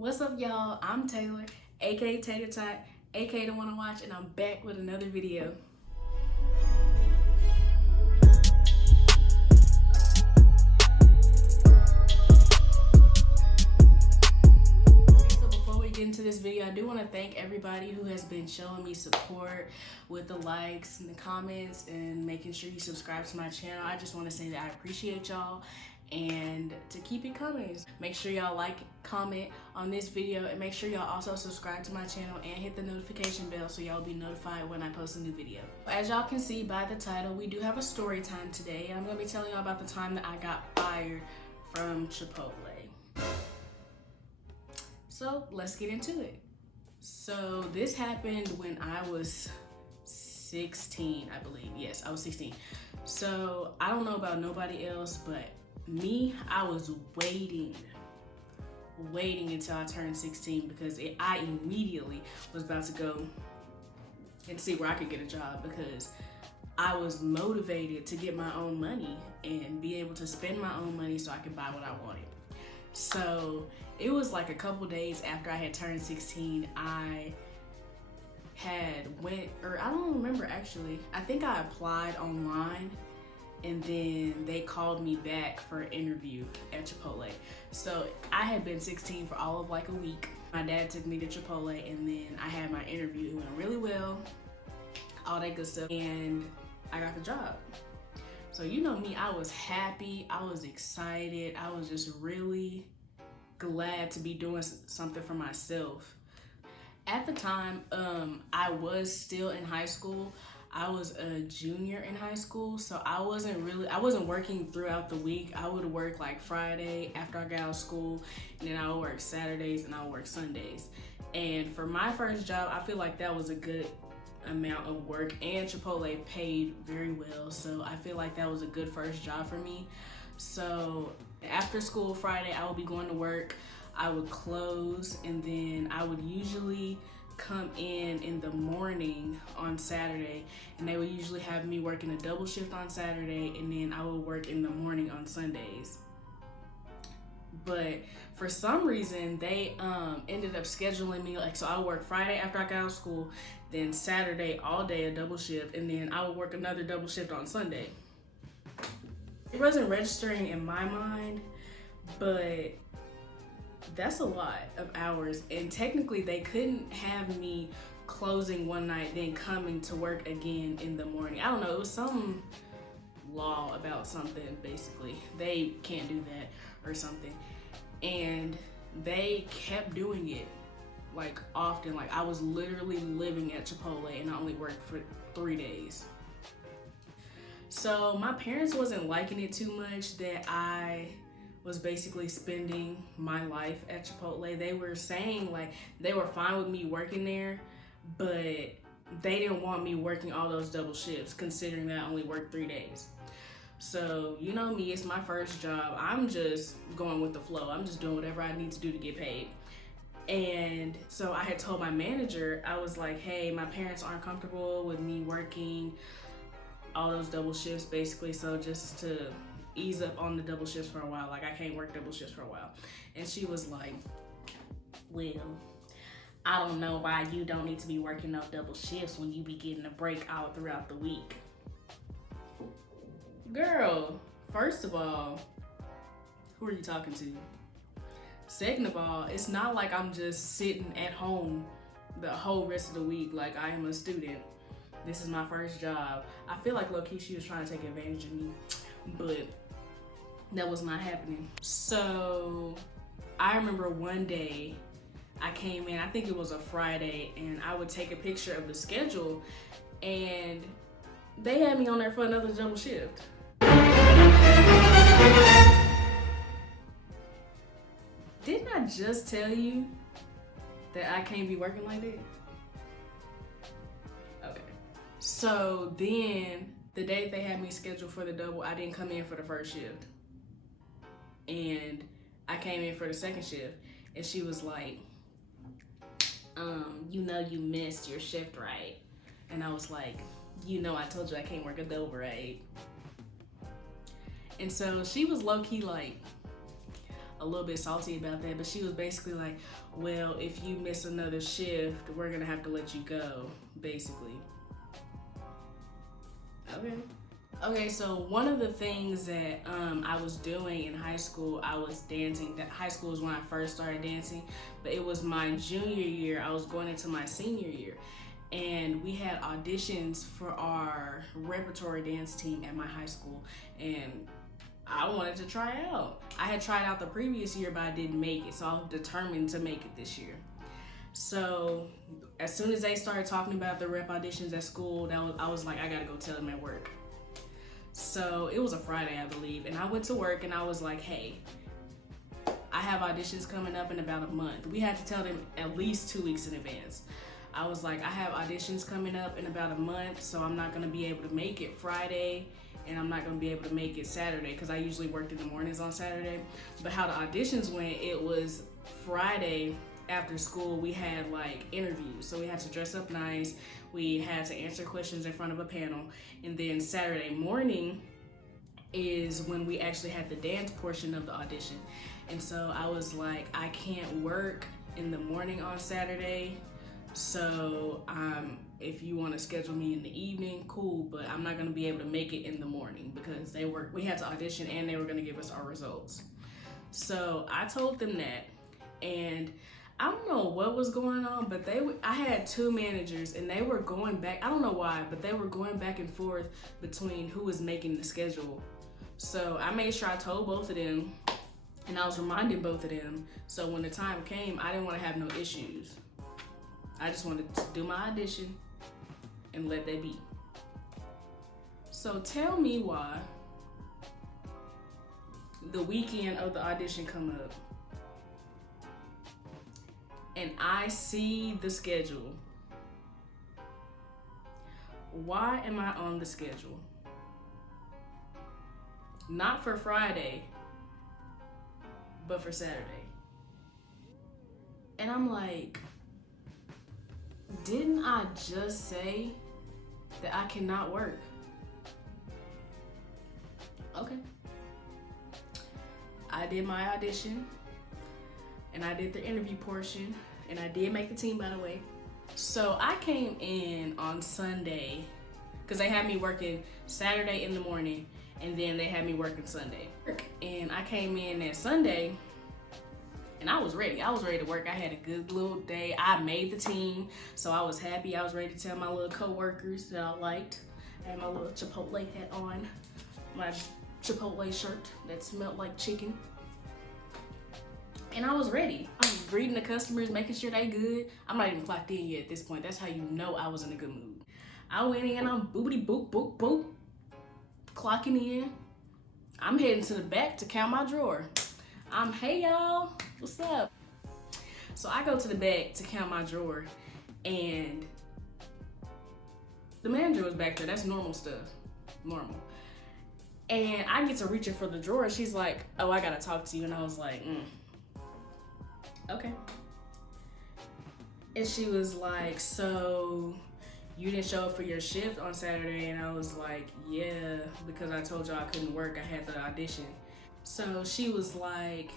What's up, y'all? I'm Taylor, aka Tater Tot, aka the one to watch, and I'm back with another video. So before we get into this video, I do want to thank everybody who has been showing me support with the likes and the comments and making sure you subscribe to my channel. I just want to say that I appreciate y'all, and to keep it coming, make sure y'all like, comment on this video, and make sure y'all also subscribe to my channel and hit the notification bell so y'all be notified when I post a new video. As y'all can see by the title, we do have a story time today, and I'm gonna be telling y'all about the time that I got fired from Chipotle. So let's get into it. So this happened when I was 16, I believe. Yes, I was 16. So I don't know about nobody else, but me, I was waiting until I turned 16 because I immediately was about to go and see where I could get a job, because I was motivated to get my own money and be able to spend my own money so I could buy what I wanted. So it was like a couple days after I had turned 16, I don't remember actually. I think I applied online, and then they called me back for an interview at Chipotle. So I had been 16 for all of like a week. My dad took me to Chipotle, and then I had my interview. It went really well, all that good stuff, and I got the job. So you know me, I was happy, I was excited, I was just really glad to be doing something for myself. At the time, I was still in high school. I was a junior in high school, so I wasn't working throughout the week. I would work like Friday after I got out of school, and then I would work Saturdays and I would work Sundays. And for my first job, I feel like that was a good amount of work, and Chipotle paid very well, so I feel like that was a good first job for me. So after school Friday, I would be going to work, I would close, and then I would usually come in the morning on Saturday, and they would usually have me working a double shift on Saturday, and then I would work in the morning on Sundays. But for some reason, they ended up scheduling me so I would work Friday after I got out of school, then Saturday all day a double shift, and then I would work another double shift on Sunday. It wasn't registering in my mind, but that's a lot of hours, and technically they couldn't have me closing one night then coming to work again in the morning. I don't know, it was some law about something. Basically they can't do that or something, and they kept doing it like often. Like I was literally living at Chipotle, and I only worked for 3 days. So my parents wasn't liking it too much that I was basically spending my life at Chipotle. They were saying like they were fine with me working there, but they didn't want me working all those double shifts, considering that I only worked 3 days. So you know me, it's my first job. I'm just going with the flow. I'm just doing whatever I need to do to get paid. And so I had told my manager, I was like, hey, my parents aren't comfortable with me working all those double shifts basically, so just to ease up on the double shifts for a while, like I can't work double shifts for a while. And she was like, well, I don't know why you don't need to be working no double shifts when you be getting a break all throughout the week. Girl, first of all, who are you talking to? Second of all, it's not like I'm just sitting at home the whole rest of the week like I am a student. This is my first job. I feel like low-key she was trying to take advantage of me, but that was not happening. So I remember one day I came in, I think it was a Friday, and I would take a picture of the schedule, and they had me on there for another double shift. Didn't I just tell you that I can't be working like that? Okay. So then the day they had me scheduled for the double, I didn't come in for the first shift. And I came in for the second shift, and she was like, you know you missed your shift, right? And I was like, you know I told you I can't work a double, right? And so she was low-key like, a little bit salty about that, but she was basically like, well, if you miss another shift, we're gonna have to let you go, basically. Okay, so one of the things that I was doing in high school, I was dancing. High school was when I first started dancing, but it was my junior year. I was going into my senior year, and we had auditions for our repertory dance team at my high school, and I wanted to try out. I had tried out the previous year, but I didn't make it, so I was determined to make it this year. So as soon as they started talking about the rep auditions at school, I was like, I gotta go tell them at work. So it was a Friday, I believe, and I went to work and I was like, hey, I have auditions coming up in about a month. We had to tell them at least 2 weeks in advance. I was like, I have auditions coming up in about a month, so I'm not gonna be able to make it Friday, and I'm not gonna be able to make it Saturday, because I usually worked in the mornings on Saturday. But how the auditions went, it was Friday after school, we had like interviews. So we had to dress up nice, we had to answer questions in front of a panel, and then Saturday morning is when we actually had the dance portion of the audition. And so I was like, I can't work in the morning on Saturday, so if you want to schedule me in the evening, cool, but I'm not going to be able to make it in the morning because we had to audition and they were going to give us our results. So I told them that, and I don't know what was going on, but I had 2 managers and they were going back, I don't know why, but they were going back and forth between who was making the schedule. So I made sure I told both of them, and I was reminding both of them, so when the time came, I didn't want to have no issues. I just wanted to do my audition and let that be. So tell me why the weekend of the audition come up and I see the schedule. Why am I on the schedule? Not for Friday, but for Saturday. And I'm like, didn't I just say that I cannot work? Okay. I did my audition and I did the interview portion, and I did make the team, by the way. So I came in on Sunday because they had me working Saturday in the morning, and then they had me working Sunday. And I came in that Sunday and I was ready. I was ready to work. I had a good little day. I made the team, so I was happy. I was ready to tell my little co-workers that I liked. I had my little Chipotle hat on, my Chipotle shirt that smelled like chicken. And I was ready. I was greeting the customers, making sure they good. I'm not even clocked in yet at this point. That's how you know I was in a good mood. I went in, I'm boopity boop, boop, boop, clocking in. I'm heading to the back to count my drawer. Hey y'all, what's up? So I go to the back to count my drawer, and the manager was back there. That's normal stuff, normal. And I get to reaching for the drawer. She's like, oh, I gotta talk to you. And I was like, okay. And she was like, so you didn't show up for your shift on Saturday? And I was like, yeah, because I told y'all I couldn't work. I had the audition. So she was like,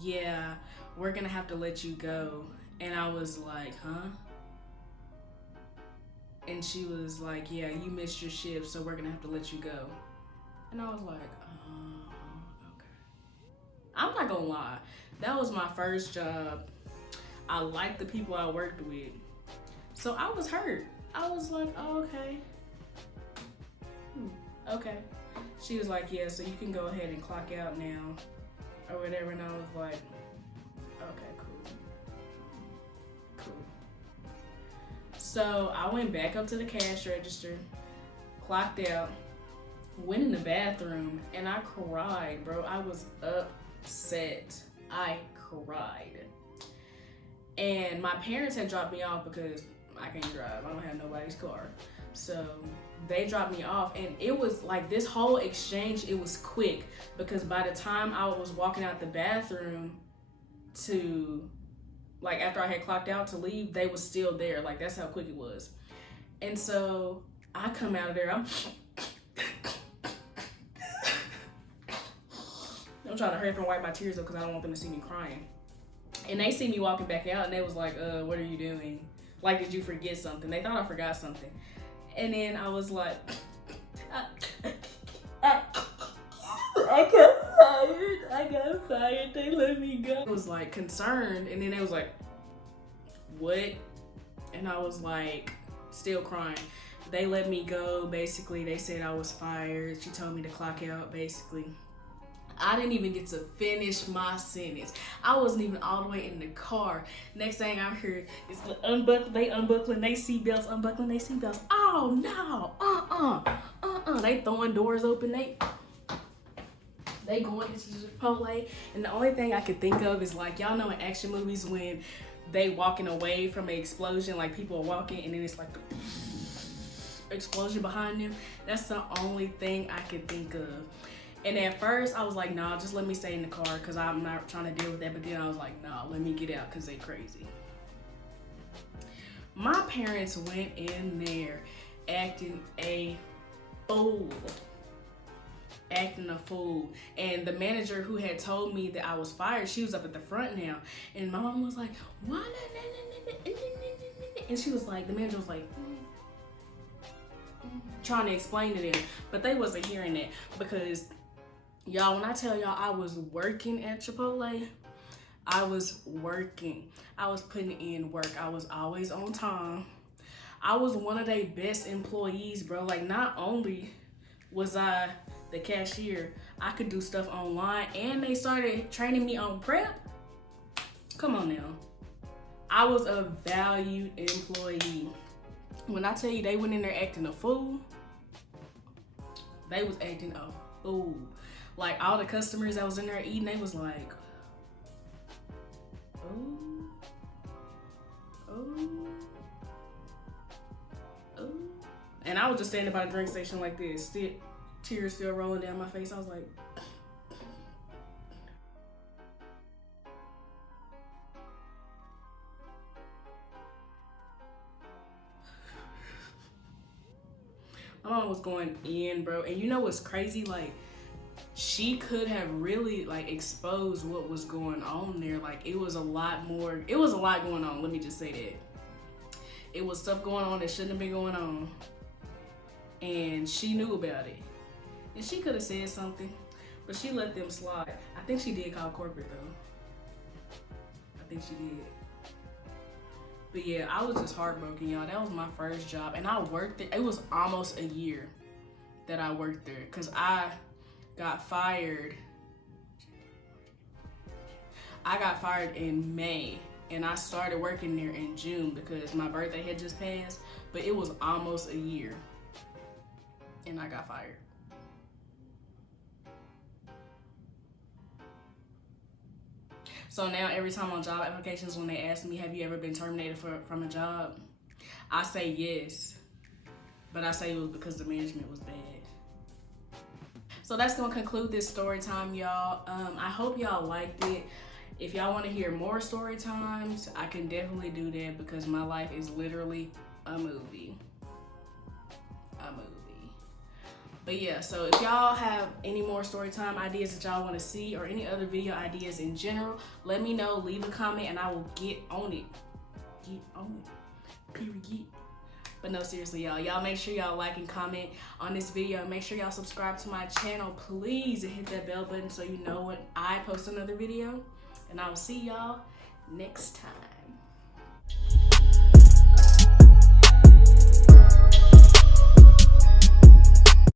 yeah, we're gonna have to let you go. And I was like, huh? And she was like, yeah, you missed your shift, so we're gonna have to let you go. And I was like, oh, okay. I'm not gonna lie, that was my first job. I liked the people I worked with, so I was hurt. I was like, oh, okay. Okay. She was like, yeah, so you can go ahead and clock out now, or whatever. And I was like, okay, cool. Cool. So I went back up to the cash register, clocked out, went in the bathroom, and I cried, bro. I was upset. I cried. And my parents had dropped me off because I can't drive. I don't have nobody's car. So they dropped me off, and it was like this whole exchange, it was quick, because by the time I was walking out the bathroom to, like, after I had clocked out to leave, they was still there. Like, that's how quick it was. And so I come out of there, I'm trying to hurry up and wipe my tears up because I don't want them to see me crying. And they see me walking back out and they was like, what are you doing? Like, did you forget something? They thought I forgot something. And then I was like, I got fired. They let me go. I was like concerned, and then they was like, what? And I was like, still crying. They let me go. Basically, they said I was fired. She told me to clock out, basically. I didn't even get to finish my sentence. I wasn't even all the way in the car. Next thing I heard is they unbuckling their seatbelts, unbuckling their seatbelts. Oh no, they throwing doors open. They going into Chipotle, and the only thing I could think of is like, y'all know in action movies when they walking away from an explosion, like people are walking and then it's like the explosion behind them. That's the only thing I could think of. And at first I was like, nah, just let me stay in the car because I'm not trying to deal with that. But then I was like, nah, let me get out because they crazy. My parents went in there acting a fool. And the manager who had told me that I was fired, she was up at the front now. And my mom was like, what? And she was like, the manager was like, trying to explain to them, but they wasn't hearing that because y'all, when I tell y'all I was working at Chipotle, I was working. I was putting in work. I was always on time. I was one of their best employees, bro. Like, not only was I the cashier, I could do stuff online, and they started training me on prep. Come on now. I was a valued employee. When I tell you they went in there acting a fool, they was acting a fool. Like, all the customers that was in there eating, they was like, oh. And I was just standing by the drink station like this, tears still rolling down my face. I was like, my mom was going in, bro. And you know what's crazy? Like, she could have really like exposed what was going on there. Like, it was a lot going on. Let me just say that. It was stuff going on that shouldn't have been going on. And she knew about it. And she could have said something, but she let them slide. I think she did call corporate though. I think she did. But yeah, I was just heartbroken, y'all. That was my first job, and I worked there. It was almost a year that I worked there because I got fired. I got fired in May, and I started working there in June because my birthday had just passed, but it was almost a year, and I got fired. So now every time on job applications, when they ask me, have you ever been terminated from a job? I say yes, but I say it was because the management was bad. So that's gonna conclude this story time, y'all. I hope y'all liked it. If y'all wanna hear more story times, I can definitely do that because my life is literally a movie. But yeah, so if y'all have any more story time ideas that y'all want to see or any other video ideas in general, let me know. Leave a comment and I will get on it. Period. But no, seriously, y'all make sure y'all like and comment on this video. Make sure y'all subscribe to my channel, please, and hit that bell button so you know when I post another video. And I will see y'all next time.